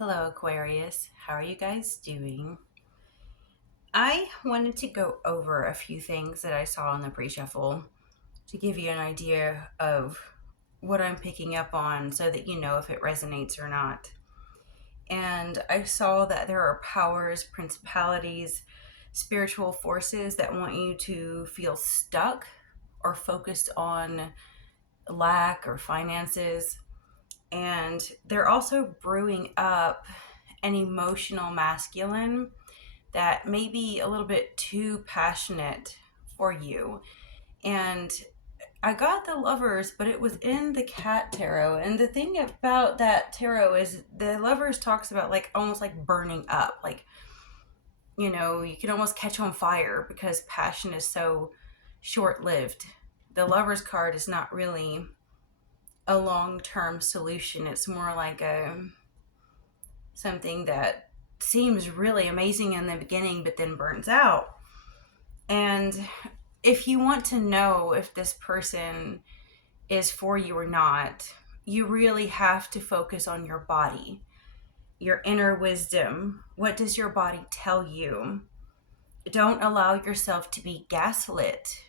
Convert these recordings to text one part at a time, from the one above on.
Hello, Aquarius. How are you guys doing? I wanted to go over a few things that I saw in the pre shuffle to give you an idea of what I'm picking up on so that you know if it resonates or not. And I saw that there are powers, principalities, spiritual forces that want you to feel stuck or focused on lack or finances. And they're also brewing up an emotional masculine that may be a little bit too passionate for you. And I got the lovers, but it was in the cat tarot. And the thing about that tarot is the lovers talks about like almost like burning up. Like, you can almost catch on fire because passion is so short lived. The lovers card is not really a long term solution. It's more like something that seems really amazing in the beginning but then burns out. And if you want to know if this person is for you or not, you really have to focus on your body, your inner wisdom. What does your body tell you? Don't allow yourself to be gaslit.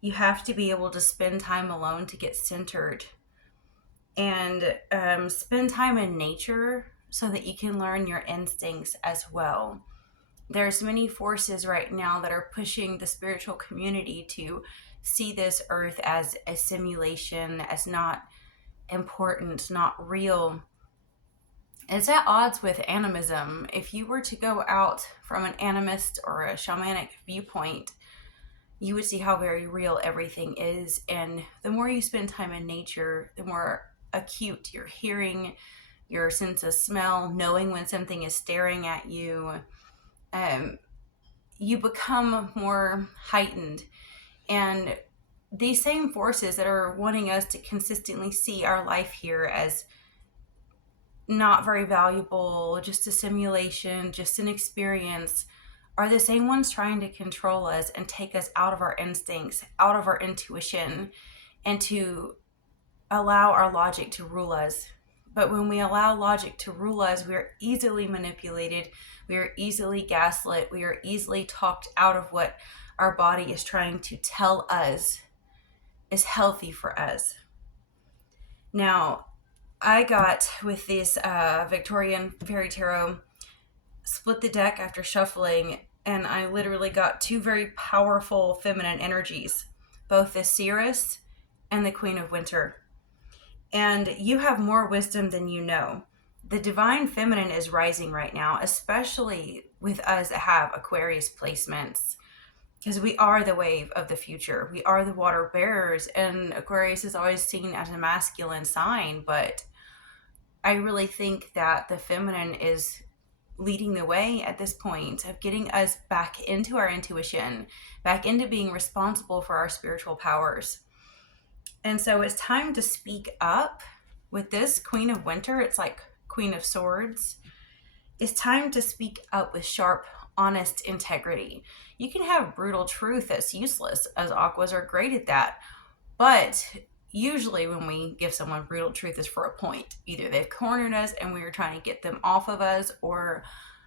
You have to be able to spend time alone to get centered and spend time in nature so that you can learn your instincts as well. There's many forces right now that are pushing the spiritual community to see this earth as a simulation, as not important, not real. It's at odds with animism. If you were to go out from an animist or a shamanic viewpoint, you would see how very real everything is. And the more you spend time in nature, the more acute your hearing, your sense of smell, knowing when something is staring at you, um, you become more heightened. And these same forces that are wanting us to consistently see our life here as not very valuable, just a simulation, just an experience, are the same ones trying to control us and take us out of our instincts, out of our intuition, and to allow our logic to rule us. But when we allow logic to rule us, we are easily manipulated, we are easily gaslit, we are easily talked out of what our body is trying to tell us is healthy for us. Now, I got with this Victorian Fairy Tarot, split the deck after shuffling, and I literally got two very powerful feminine energies, both the Seeress and the Queen of Winter. And you have more wisdom than you know. The divine feminine is rising right now, especially with us that have Aquarius placements, because we are the wave of the future. We are the water bearers, and Aquarius is always seen as a masculine sign, but I really think that the feminine is leading the way at this point of getting us back into our intuition, back into being responsible for our spiritual powers. And so it's time to speak up. With this Queen of Winter, it's like Queen of Swords. It's time to speak up with sharp, honest integrity. You can have brutal truth that's useless, as Aquas are great at that. But usually when we give someone brutal truth is for a point. Either they've cornered us and we are trying to get them off of us, or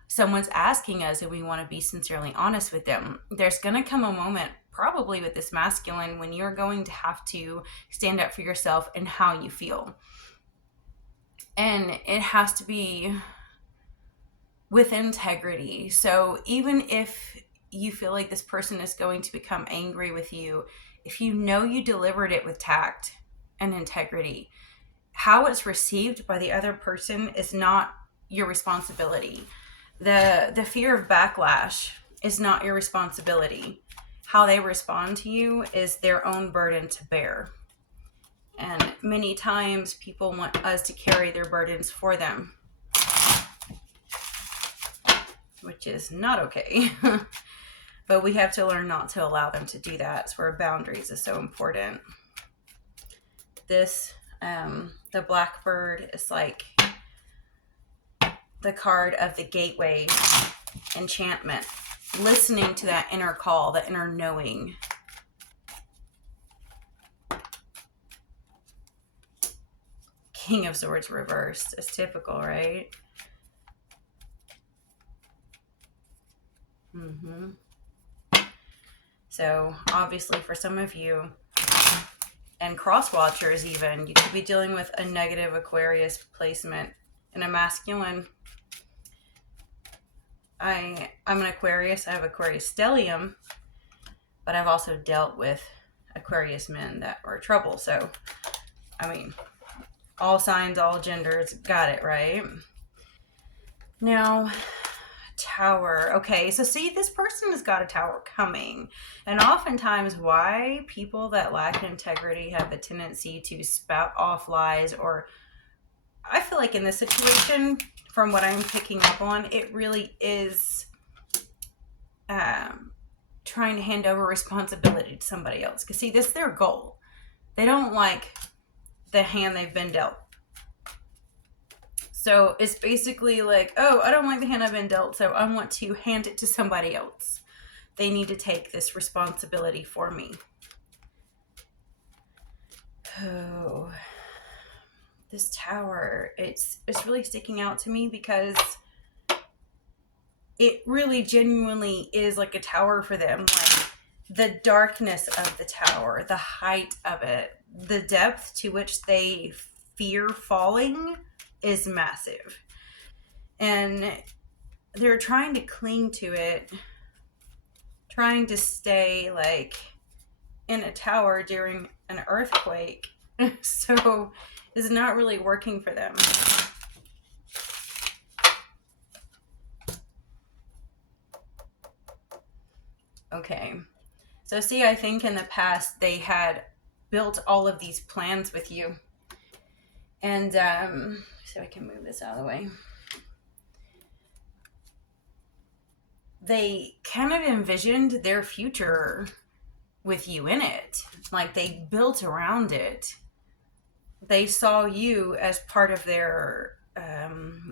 someone's asking us and we want to be sincerely honest with them. There's going to come a moment, probably with this masculine, when you're going to have to stand up for yourself and how you feel. And it has to be with integrity. So even if you feel like this person is going to become angry with you, if you know you delivered it with tact and integrity, how it's received by the other person is not your responsibility. The fear of backlash is not your responsibility. How they respond to you is their own burden to bear. And many times people want us to carry their burdens for them, which is not okay. But we have to learn not to allow them to do that. It's where boundaries is so important. This, the Blackbird is like the card of the gateway enchantment. Listening to that inner call, that inner knowing. King of Swords reversed is typical, right? Mm-hmm. So obviously for some of you, and cross watchers even, you could be dealing with a negative Aquarius placement in a masculine. I'm an Aquarius. I have Aquarius stellium, but I've also dealt with Aquarius men that were trouble. So, I mean, all signs, all genders, got it, right? Now, Tower. Okay, so see, this person has got a tower coming. And oftentimes, why people that lack integrity have a tendency to spout off lies, or I feel like in this situation, from what I'm picking up on, it really is trying to hand over responsibility to somebody else. Because, see, this is their goal. They don't like the hand they've been dealt. So it's basically like, oh, I don't like the hand I've been dealt, so I want to hand it to somebody else. They need to take this responsibility for me. Oh, this Tower, it's really sticking out to me because it really genuinely is like a tower for them. Like the darkness of the tower, the height of it, the depth to which they fear falling is massive. And they're trying to cling to it, trying to stay like in a tower during an earthquake. So it's not really working for them. Okay. So see, I think in the past they had built all of these plans with you. And so I can move this out of the way. They kind of envisioned their future with you in it. Like they built around it. They saw you as part of their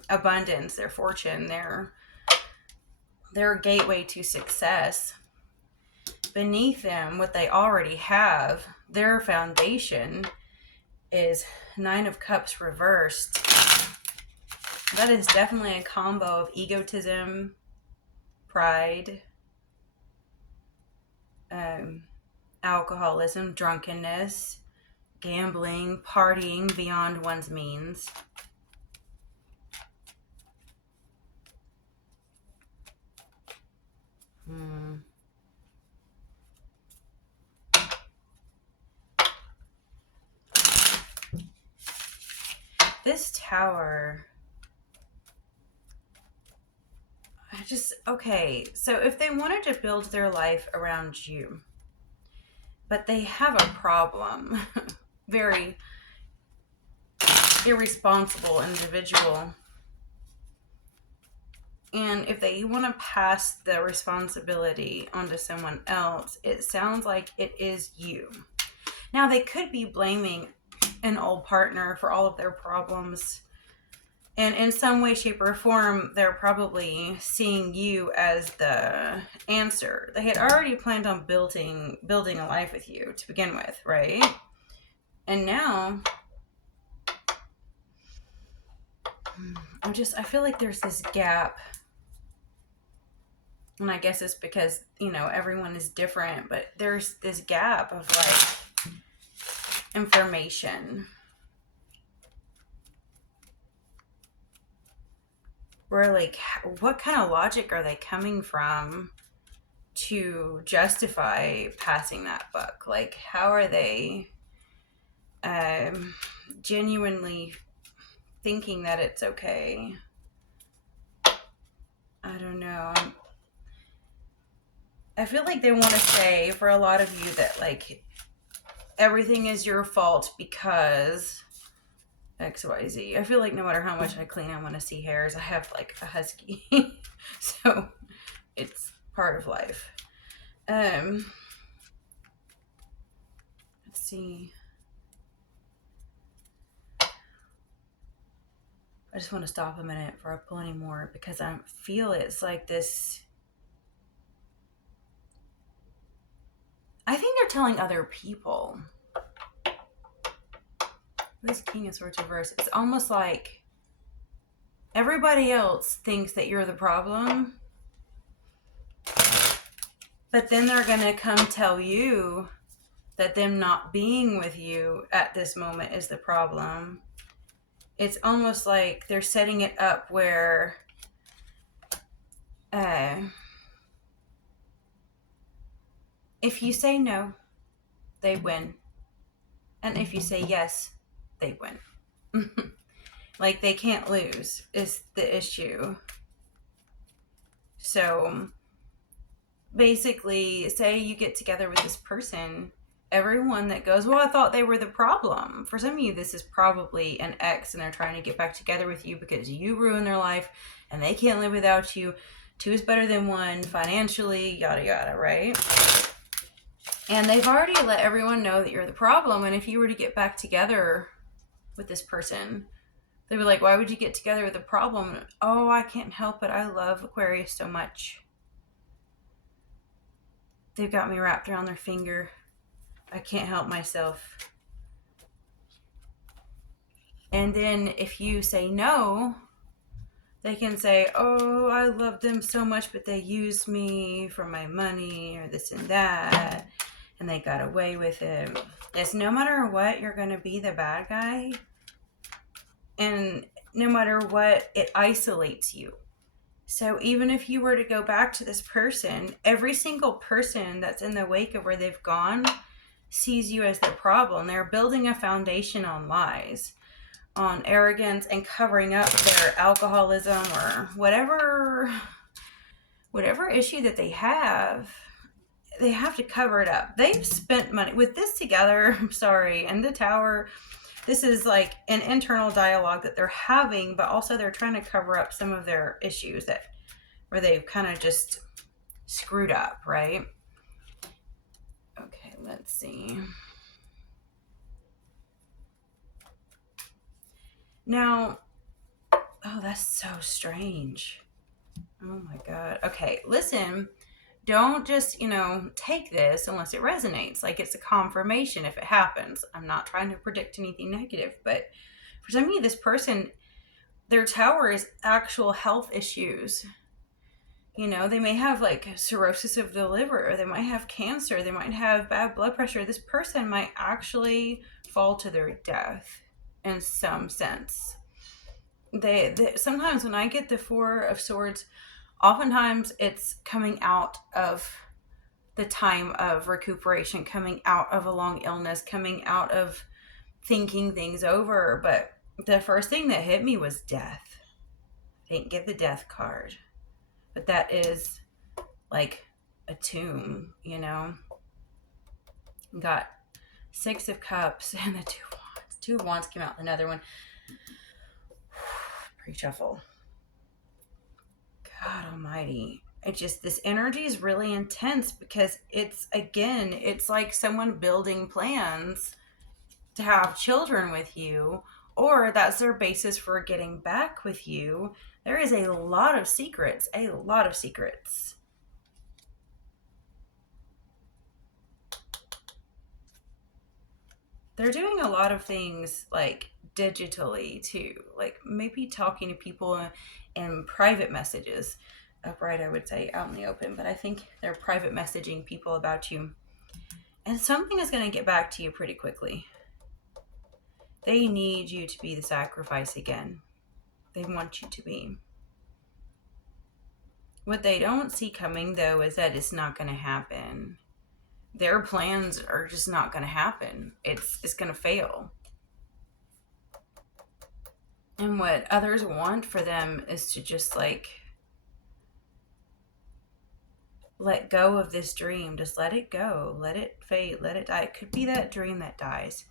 abundance, their fortune, their gateway to success. Beneath them, what they already have, their foundation, is Nine of Cups reversed. That is definitely a combo of egotism, pride, alcoholism, drunkenness, gambling, partying beyond one's means. This Tower, okay, so if they wanted to build their life around you, but they have a problem, very irresponsible individual, and if they want to pass the responsibility onto someone else, it sounds like it is you. Now, they could be blaming an old partner for all of their problems. And in some way, shape, or form, they're probably seeing you as the answer. They had already planned on building a life with you to begin with, right? And now, I feel like there's this gap. And I guess it's because, everyone is different, but there's this gap of like information. Where like, what kind of logic are they coming from to justify passing that buck? Like, how are they genuinely thinking that it's okay? I don't know. I feel like they want to say, for a lot of you, that like everything is your fault because XYZ. I feel like no matter how much I clean, I want to see hairs. I have like a husky. So it's part of life. Let's see. I just want to stop a minute before I pull any more because I feel it's like this. I think they're telling other people. This King of Swords reverse. It's almost like everybody else thinks that you're the problem. But then they're going to come tell you that them not being with you at this moment is the problem. It's almost like they're setting it up where if you say no, they win. And if you say yes, they win. Like, they can't lose is the issue. So basically, say you get together with this person, everyone that goes, well, I thought they were the problem. For some of you, this is probably an ex and they're trying to get back together with you because you ruined their life and they can't live without you. 2 is better than 1 financially, yada yada, right? And they've already let everyone know that you're the problem. And if you were to get back together with this person, they were like, why would you get together with a problem? Oh, I can't help it. I love Aquarius so much. They've got me wrapped around their finger. I can't help myself. And then if you say no, they can say, oh, I love them so much, but they used me for my money or this and that, and they got away with it. It's no matter what, you're going to be the bad guy. And no matter what, it isolates you. So even if you were to go back to this person, every single person that's in the wake of where they've gone sees you as their problem. They're building a foundation on lies, on arrogance, and covering up their alcoholism or whatever issue that they have to cover it up. They've spent money with this together. I'm sorry. And the tower, this is like an internal dialogue that they're having, but also they're trying to cover up some of their issues where they've kind of just screwed up, right? Okay, let's see. Now, oh, that's so strange. Oh my God. Okay, listen, don't just, take this unless it resonates. Like, it's a confirmation if it happens. I'm not trying to predict anything negative, but for some of you, this person, their tower is actual health issues. They may have like cirrhosis of the liver, or they might have cancer, they might have bad blood pressure. This person might actually fall to their death in some sense. They sometimes when I get the 4 of Swords, oftentimes it's coming out of the time of recuperation, coming out of a long illness, coming out of thinking things over. But the first thing that hit me was death. I didn't get the death card, but that is like a tomb, Got 6 of Cups and the 2 of Wands. 2 of Wands came out, another one. Pre-shuffle. God almighty. This energy is really intense because it's like someone building plans to have children with you, or that's their basis for getting back with you. There is a lot of secrets. They're doing a lot of things like digitally too, like maybe talking to people in private messages. Upright, I would say, out in the open, but I think they're private messaging people about you. And something is going to get back to you pretty quickly. They need you to be the sacrifice again. They want you to be. What they don't see coming, though, is that it's not going to happen. Their plans are just not going to happen. It's going to fail. And what others want for them is to just like let go of this dream. Just let it go. Let it fade. Let it die. It could be that dream that dies.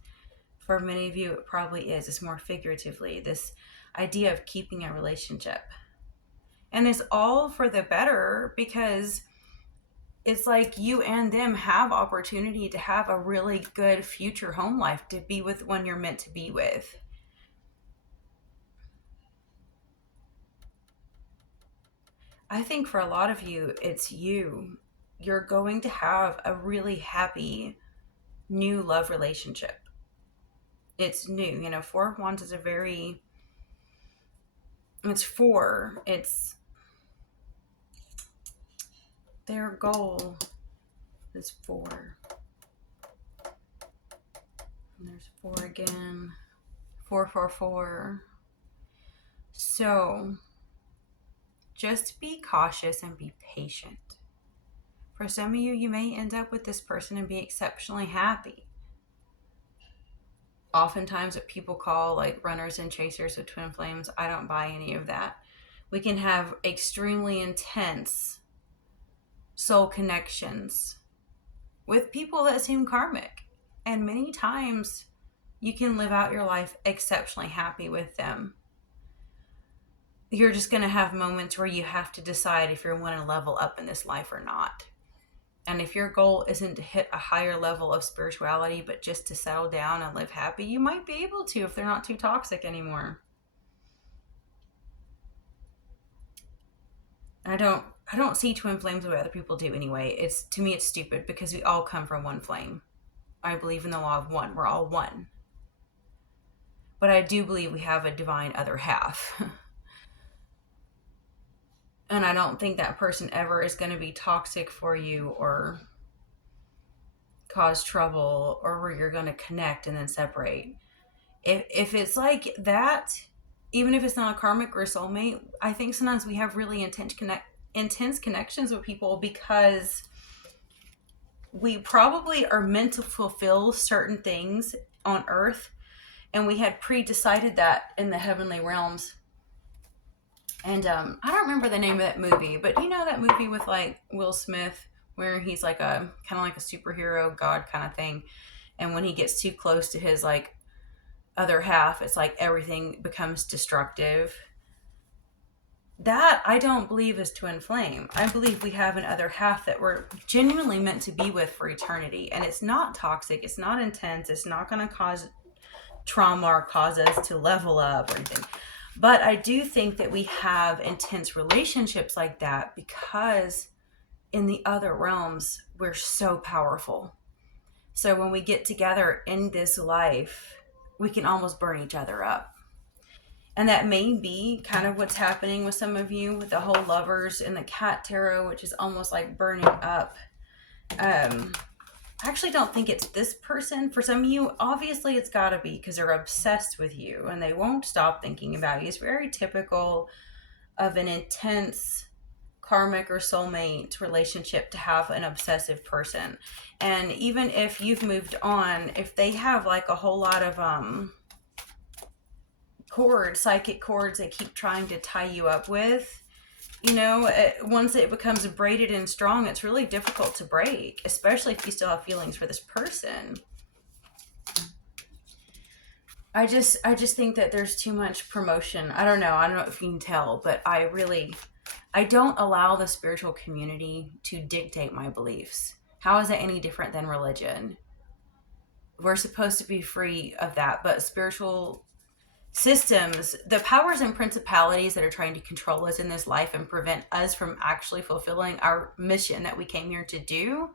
For many of you, it probably is. It's more figuratively. This idea of keeping a relationship. And it's all for the better because it's like you and them have opportunity to have a really good future home life, to be with one you're meant to be with. I think for a lot of you, it's you. You're going to have a really happy new love relationship. It's new. 4 of Wands is it's 4. It's their goal. There's 4. And there's 4 again. 4, 4, 4. So just be cautious and be patient. For some of you, you may end up with this person and be exceptionally happy. Oftentimes what people call like runners and chasers of twin flames, I don't buy any of that. We can have extremely intense soul connections with people that seem karmic. And many times you can live out your life exceptionally happy with them. You're just going to have moments where you have to decide if you're wanting to level up in this life or not. And if your goal isn't to hit a higher level of spirituality, but just to settle down and live happy, you might be able to if they're not too toxic anymore. I don't see twin flames the way other people do anyway. To me it's stupid because we all come from one flame. I believe in the law of one. We're all one. But I do believe we have a divine other half. And I don't think that person ever is going to be toxic for you or cause trouble or where you're going to connect and then separate. If it's like that, even if it's not a karmic or a soulmate, I think sometimes we have really intense connections with people because we probably are meant to fulfill certain things on earth, and we had pre-decided that in the heavenly realms. And I don't remember the name of that movie, but you know that movie with like Will Smith where he's like a kind of like a superhero god kind of thing, and when he gets too close to his like other half, it's like everything becomes destructive. That I don't believe is twin flame. I believe we have an other half that we're genuinely meant to be with for eternity, and it's not toxic, it's not intense, it's not going to cause trauma or cause us to level up or anything. But I do think that we have intense relationships like that because in the other realms, we're so powerful. So when we get together in this life, we can almost burn each other up. And that may be kind of what's happening with some of you with the whole lovers and the cat tarot, which is almost like burning up. I actually don't think it's this person. For some of you, obviously it's got to be because they're obsessed with you and they won't stop thinking about you. It's very typical of an intense karmic or soulmate relationship to have an obsessive person. And even if you've moved on, if they have like a whole lot of psychic cords they keep trying to tie you up with, you know, once it becomes braided and strong, it's really difficult to break, especially if you still have feelings for this person. I just think that there's too much promotion. I don't know if you can tell, but I don't allow the spiritual community to dictate my beliefs. How is that any different than religion? We're supposed to be free of that, but spiritual systems, the powers and principalities that are trying to control us in this life and prevent us from actually fulfilling our mission that we came here to do,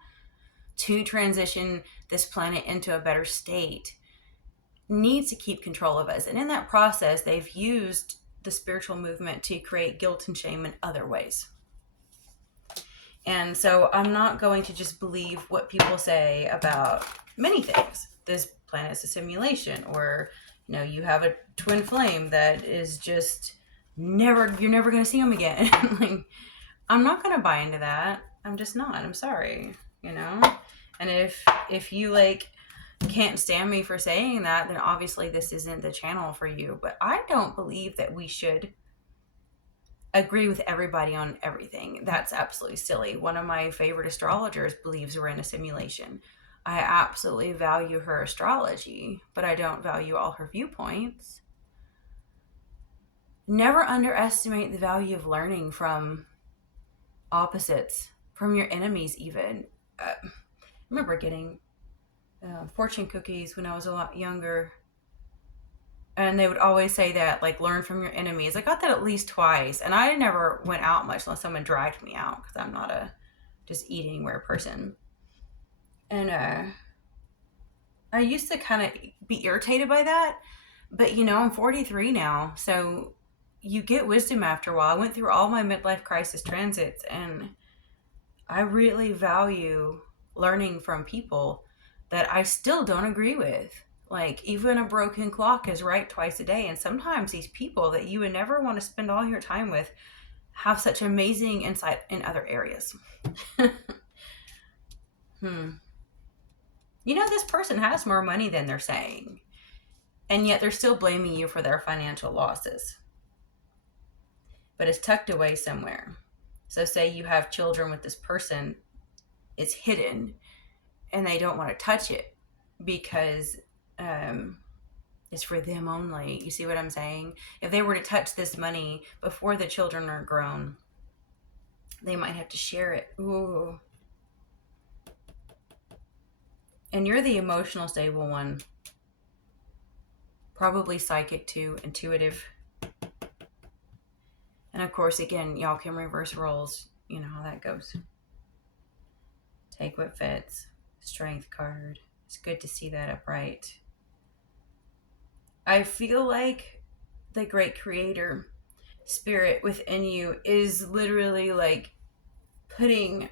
to transition this planet into a better state, needs to keep control of us. And in that process, they've used the spiritual movement to create guilt and shame in other ways. And so I'm not going to just believe what people say about many things. This planet's a simulation, or you know, you have a twin flame that is just you're never going to see them again. Like, I'm not going to buy into that. I'm just not. I'm sorry, you know? And if you like can't stand me for saying that, then obviously this isn't the channel for you. But I don't believe that we should agree with everybody on everything. That's absolutely silly. One of my favorite astrologers believes we're in a simulation. I absolutely value her astrology, but I don't value all her viewpoints. Never underestimate the value of learning from opposites, from your enemies even. I remember getting fortune cookies when I was a lot younger. And they would always say that, like, learn from your enemies. I got that at least twice. And I never went out much unless someone dragged me out because I'm not a just eat anywhere person. And I used to kind of be irritated by that. But, you know, I'm 43 now. So you get wisdom after a while. I went through all my midlife crisis transits. And I really value learning from people that I still don't agree with. Like, even a broken clock is right twice a day. And sometimes these people that you would never want to spend all your time with have such amazing insight in other areas. You know, this person has more money than they're saying, and yet they're still blaming you for their financial losses. But it's tucked away somewhere. So, say you have children with this person, it's hidden, and they don't want to touch it because it's for them only. You see what I'm saying? If they were to touch this money before the children are grown, they might have to share it. Ooh. And you're the emotional stable one. Probably psychic too, intuitive. And of course, again, y'all can reverse roles. You know how that goes. Take what fits. Strength card. It's good to see that upright. I feel like the great creator spirit within you is literally like putting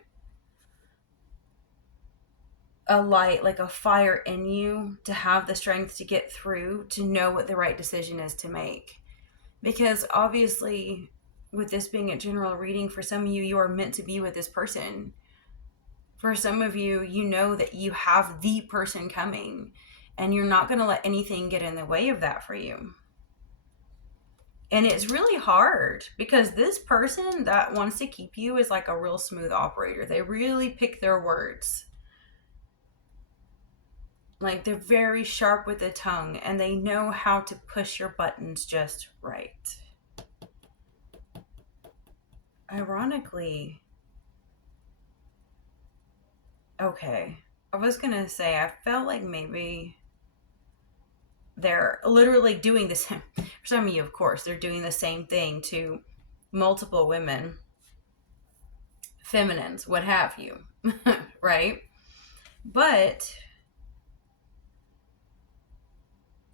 a light, like a fire in you to have the strength to get through, to know what the right decision is to make. Because obviously, with this being a general reading, for some of you, you are meant to be with this person. For some of you, you know that you have the person coming, and you're not going to let anything get in the way of that for you. And it's really hard because this person that wants to keep you is like a real smooth operator. They really pick their words. Like, they're very sharp with the tongue, and they know how to push your buttons just right. Ironically, okay, I was gonna say, I felt like maybe they're literally doing the same. For some of you, of course, they're doing the same thing to multiple women, feminines, what have you, right? But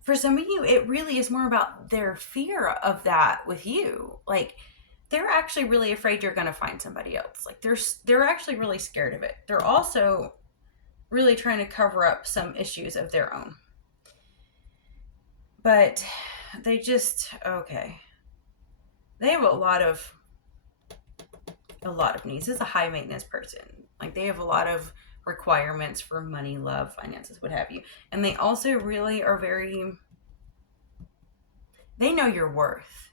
for some of you, it really is more about their fear of that with you. Like, they're actually really afraid you're going to find somebody else. Like, they're actually really scared of it. They're also really trying to cover up some issues of their own. But they just, okay. They have a lot of needs. This is a high maintenance person. Like, they have a lot of requirements for money, love, finances, what have you. And they also really are very, they know your worth.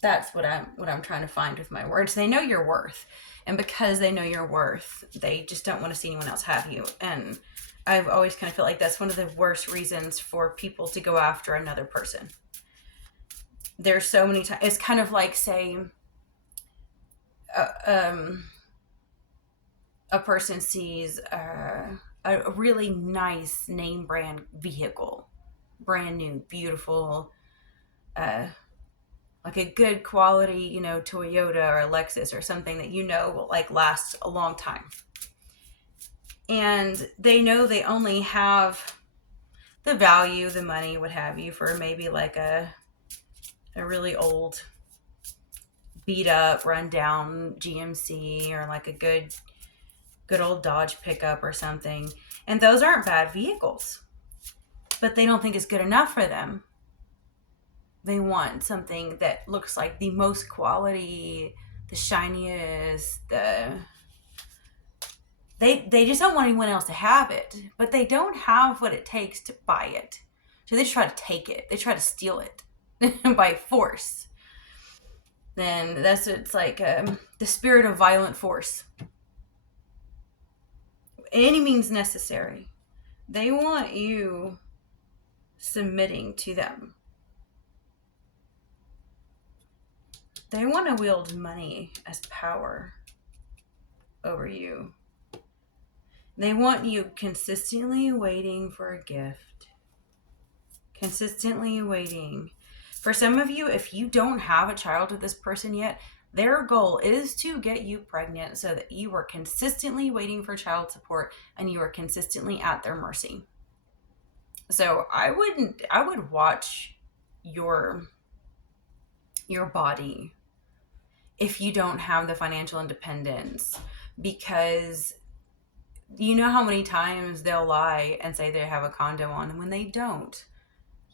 That's what I'm trying to find with my words. They know your worth. And because they know your worth, they just don't want to see anyone else have you. And I've always kind of felt like that's one of the worst reasons for people to go after another person. There's so many times, it's kind of like, say, a person sees a really nice name brand vehicle, brand new, beautiful, like a good quality, you know, Toyota or Lexus or something that you know will like last a long time. And they know they only have the value, the money, what have you, for maybe like a really old, beat up, run down GMC, or like a good old Dodge pickup or something. And those aren't bad vehicles, but they don't think it's good enough for them. They want something that looks like the most quality, the shiniest, they just don't want anyone else to have it, but they don't have what it takes to buy it. So they just try to take it. They try to steal it by force. Then it's like the spirit of violent force. Any means necessary. They want you submitting to them. They want to wield money as power over you. They want you consistently waiting for a gift. Consistently waiting. For some of you, if you don't have a child with this person yet, their goal is to get you pregnant so that you are consistently waiting for child support and you are consistently at their mercy. So I would watch your body if you don't have the financial independence, because You know how many times they'll lie and say they have a condo on, and when they don't,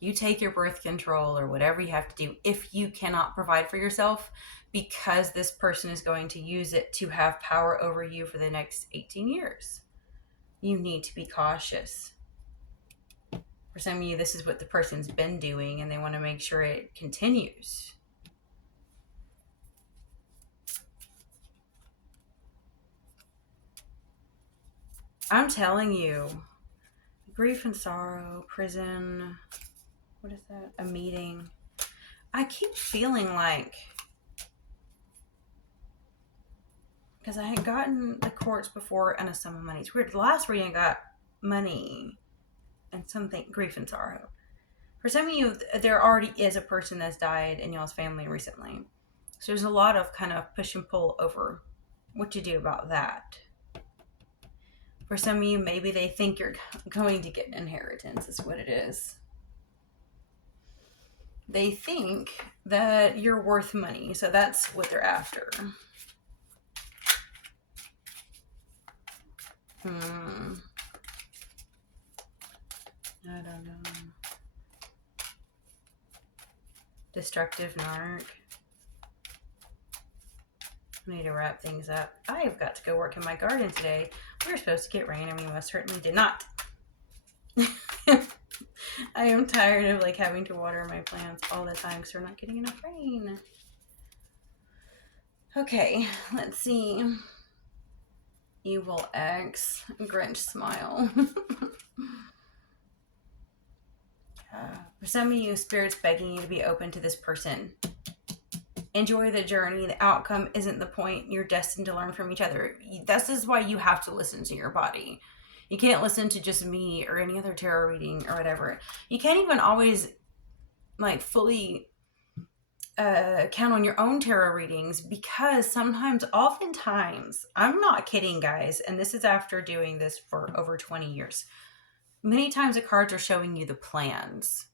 you take your birth control or whatever you have to do if you cannot provide for yourself, because this person is going to use it to have power over you for the next 18 years. You need to be cautious. For some of you, this is what the person's been doing and they want to make sure it continues. I'm telling you, grief and sorrow, prison, what is that? A meeting. I keep feeling like, because I had gotten the courts before and a sum of money. It's weird. The last reading I got money and something, grief and sorrow. For some of you, there already is a person that's died in y'all's family recently. So there's a lot of kind of push and pull over what you do about that. For some of you, maybe they think you're going to get an inheritance, is what it is. They think that you're worth money, so that's what they're after. I don't know. Destructive narc. I need to wrap things up. I have got to go work in my garden today. We were supposed to get rain, and we most certainly did not. I am tired of like having to water my plants all the time because we're not getting enough rain. Okay, let's see. Evil X, Grinch smile. For some of you, Spirit's begging you to be open to this person. Enjoy the journey. The outcome isn't the point. You're destined to learn from each other. This is why you have to listen to your body. You can't listen to just me or any other tarot reading or whatever. You can't even always like fully count on your own tarot readings, because oftentimes, I'm not kidding, guys, and this is after doing this for over 20 years. Many times the cards are showing you the plans.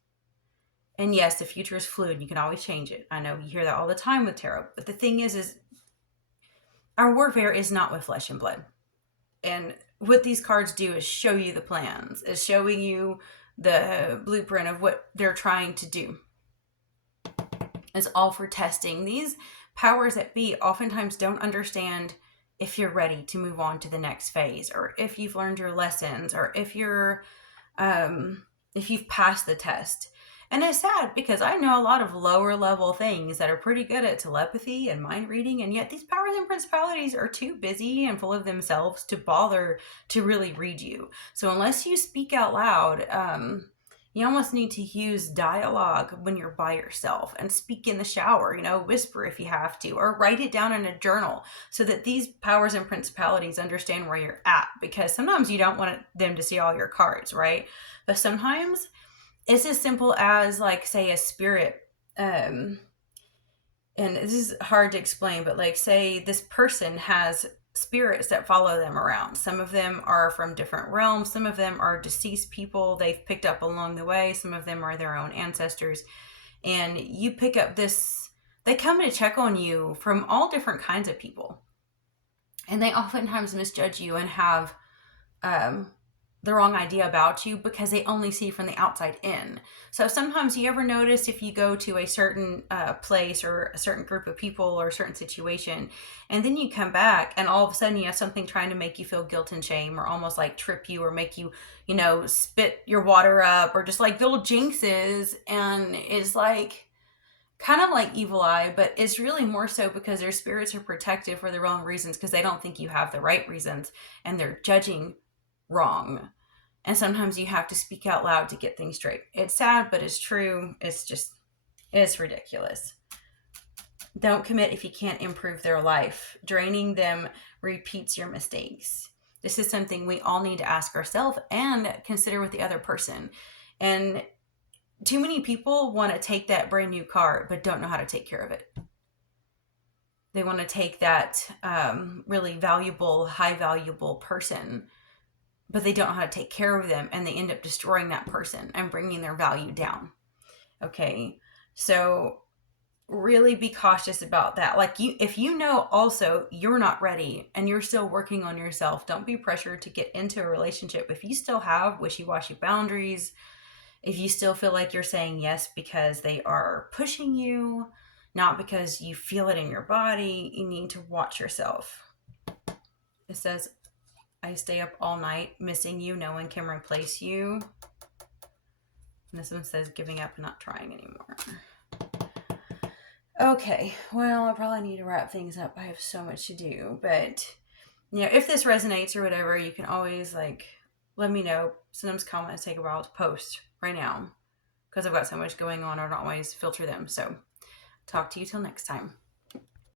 And yes, the future is fluid. You can always change it. I know you hear that all the time with tarot. But the thing is our warfare is not with flesh and blood. And what these cards do is show you the plans. It's showing you the blueprint of what they're trying to do. It's all for testing. These powers that be oftentimes don't understand if you're ready to move on to the next phase, or if you've learned your lessons, or if you've passed the test. And it's sad because I know a lot of lower level things that are pretty good at telepathy and mind reading, and yet these powers and principalities are too busy and full of themselves to bother to really read you. So unless you speak out loud, you almost need to use dialogue when you're by yourself and speak in the shower, whisper if you have to, or write it down in a journal so that these powers and principalities understand where you're at. Because sometimes you don't want them to see all your cards, right? But sometimes it's as simple as, like, say a spirit, and this is hard to explain, but like, say this person has spirits that follow them around. Some of them are from different realms. Some of them are deceased people they've picked up along the way. Some of them are their own ancestors. And you pick up this, they come to check on you from all different kinds of people. And they oftentimes misjudge you and have the wrong idea about you because they only see from the outside in. So sometimes you ever notice if you go to a certain place or a certain group of people or a certain situation, and then you come back and all of a sudden you have something trying to make you feel guilt and shame, or almost like trip you, or make you, spit your water up, or just like little jinxes. And it's like kind of like evil eye, but it's really more so because their spirits are protective for the wrong reasons, because they don't think you have the right reasons and they're judging wrong. And sometimes you have to speak out loud to get things straight. It's sad, but it's true. It's ridiculous. Don't commit if you can't improve their life. Draining them repeats your mistakes. This is something we all need to ask ourselves and consider with the other person. And too many people want to take that brand new car, but don't know how to take care of it. They want to take that really valuable, high valuable person, but they don't know how to take care of them, and they end up destroying that person and bringing their value down. Okay, so really be cautious about that. Like, if you know also you're not ready and you're still working on yourself, don't be pressured to get into a relationship. If you still have wishy-washy boundaries, if you still feel like you're saying yes because they are pushing you, not because you feel it in your body, you need to watch yourself. It says, I stay up all night missing you. No one can replace you. And this one says, giving up and not trying anymore. Okay, well, I probably need to wrap things up. I have so much to do. But, if this resonates or whatever, you can always, like, let me know. Sometimes comments take a while to post right now because I've got so much going on. I don't always filter them. So, talk to you till next time.